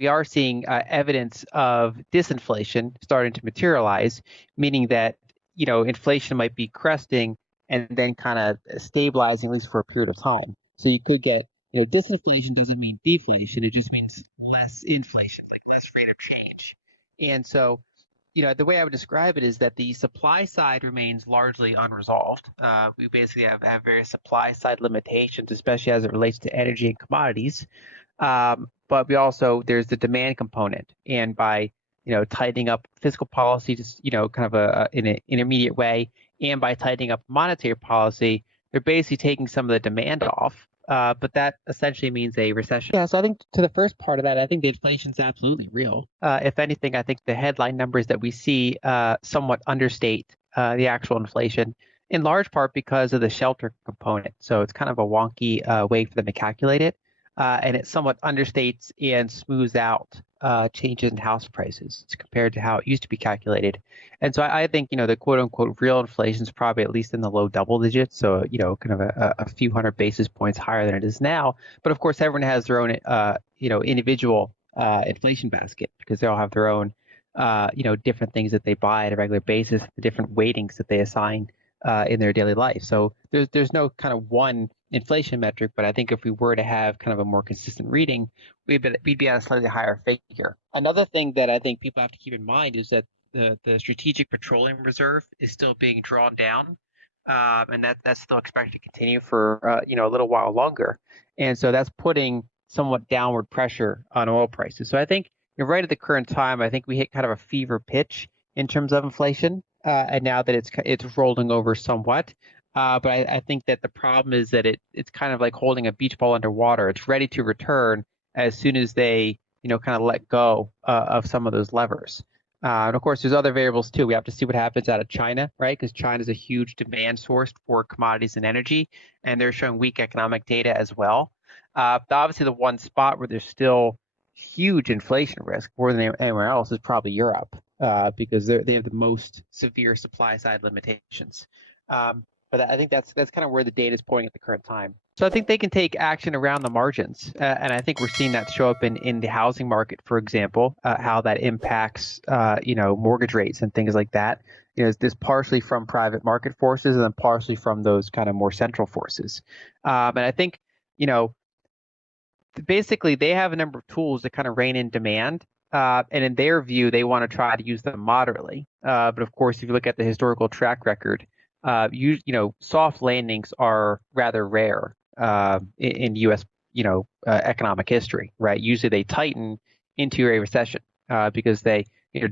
we are seeing evidence of disinflation starting to materialize, meaning that inflation might be cresting and then kind of stabilizing at least for a period of time. So you could get disinflation doesn't mean deflation; it just means less inflation, like less rate of change. And so the way I would describe it is that the supply side remains largely unresolved. We basically have various supply side limitations, especially as it relates to energy and commodities. But there's the demand component, and by tightening up fiscal policy, just kind of in an intermediate way, and by tightening up monetary policy, they're basically taking some of the demand off. But that essentially means a recession. Yeah, so I think to the first part of that, I think the inflation's absolutely real. If anything, I think the headline numbers that we see somewhat understate the actual inflation, in large part because of the shelter component. So it's kind of a wonky way for them to calculate it, and it somewhat understates and smooths out changes in house prices compared to how it used to be calculated. And so I think, the quote unquote real inflation is probably at least in the low double digits. So, kind of a few hundred basis points higher than it is now. But of course, everyone has their own, individual inflation basket because they all have their own, different things that they buy at a regular basis, the different weightings that they assign in their daily life. So there's no kind of one inflation metric, but I think if we were to have kind of a more consistent reading, we'd be at a slightly higher figure. Another thing that I think people have to keep in mind is that the strategic petroleum reserve is still being drawn down, and that's still expected to continue for a little while longer, and so that's putting somewhat downward pressure on oil prices. So I think right at the current time, I think we hit kind of a fever pitch in terms of inflation, and now that it's rolling over somewhat. But I think that the problem is that it's kind of like holding a beach ball underwater. It's ready to return as soon as they, kind of let go of some of those levers. And of course, there's other variables too. We have to see what happens out of China, right? Because China is a huge demand source for commodities and energy, and they're showing weak economic data as well. Obviously, the one spot where there's still huge inflation risk more than anywhere else is probably Europe, because they have the most severe supply side limitations. But I think that's kind of where the data is pointing at the current time. So I think they can take action around the margins, and I think we're seeing that show up in the housing market, for example, how that impacts mortgage rates and things like that. This partially from private market forces and then partially from those kind of more central forces. And I think you know basically they have a number of tools to kind of rein in demand. And in their view, they want to try to use them moderately. But of course, if you look at the historical track record, soft landings are rather rare in U.S. Economic history, right? Usually they tighten into a recession because they,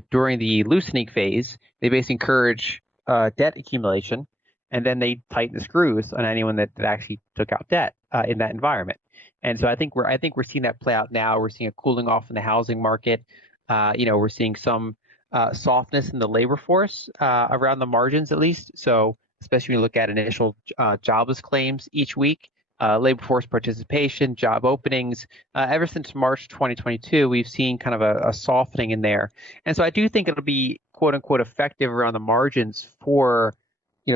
during the loosening phase, they basically encourage debt accumulation, and then they tighten the screws on anyone that actually took out debt in that environment. And so I think we're seeing that play out now. We're seeing a cooling off in the housing market. We're seeing some softness in the labor force around the margins, at least. So especially when you look at initial jobless claims each week, labor force participation, job openings. Ever since March 2022, we've seen kind of a softening in there. And so I do think it'll be quote unquote effective around the margins for,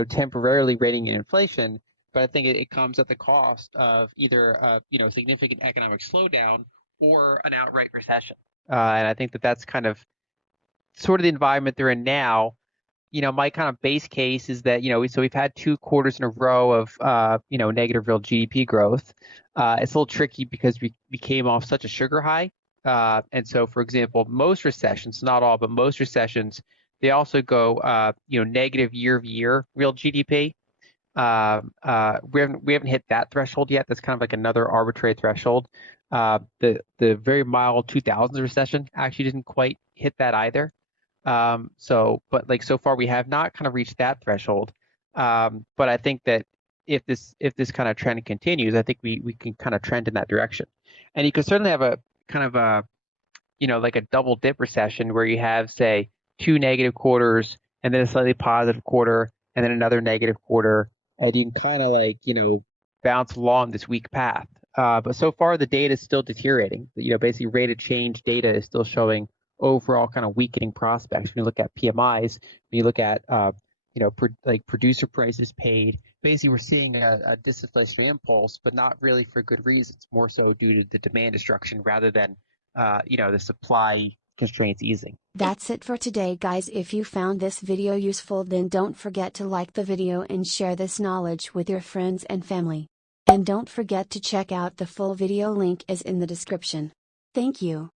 temporarily reining in inflation. But I think it comes at the cost of either, significant economic slowdown or an outright recession. And I think that's kind of sort of the environment they're in now. My kind of base case is that, we've had 2 quarters in a row of, negative real GDP growth. It's a little tricky because we came off such a sugar high. And so, for example, most recessions, not all, but most recessions, they also go, negative year over year real GDP. We haven't hit that threshold yet. That's kind of like another arbitrary threshold. The very mild 2000s recession actually didn't quite hit that either. But like so far we have not kind of reached that threshold. But I think that if this kind of trend continues, I think we can kind of trend in that direction. And you can certainly have a kind of like a double dip recession where you have, say, 2 negative quarters and then a slightly positive quarter and then another negative quarter, and you can kind of like, bounce along this weak path. But so far the data is still deteriorating. Basically rate of change data is still showing overall kind of weakening prospects. When you look at PMIs, when you look at like producer prices paid, basically we're seeing a disinflationary impulse, but not really for good reasons. More so due to the demand destruction rather than the supply constraints easing. That's it for today, guys. If you found this video useful, then don't forget to like the video and share this knowledge with your friends and family. And don't forget to check out the full video, link is in the description. Thank you.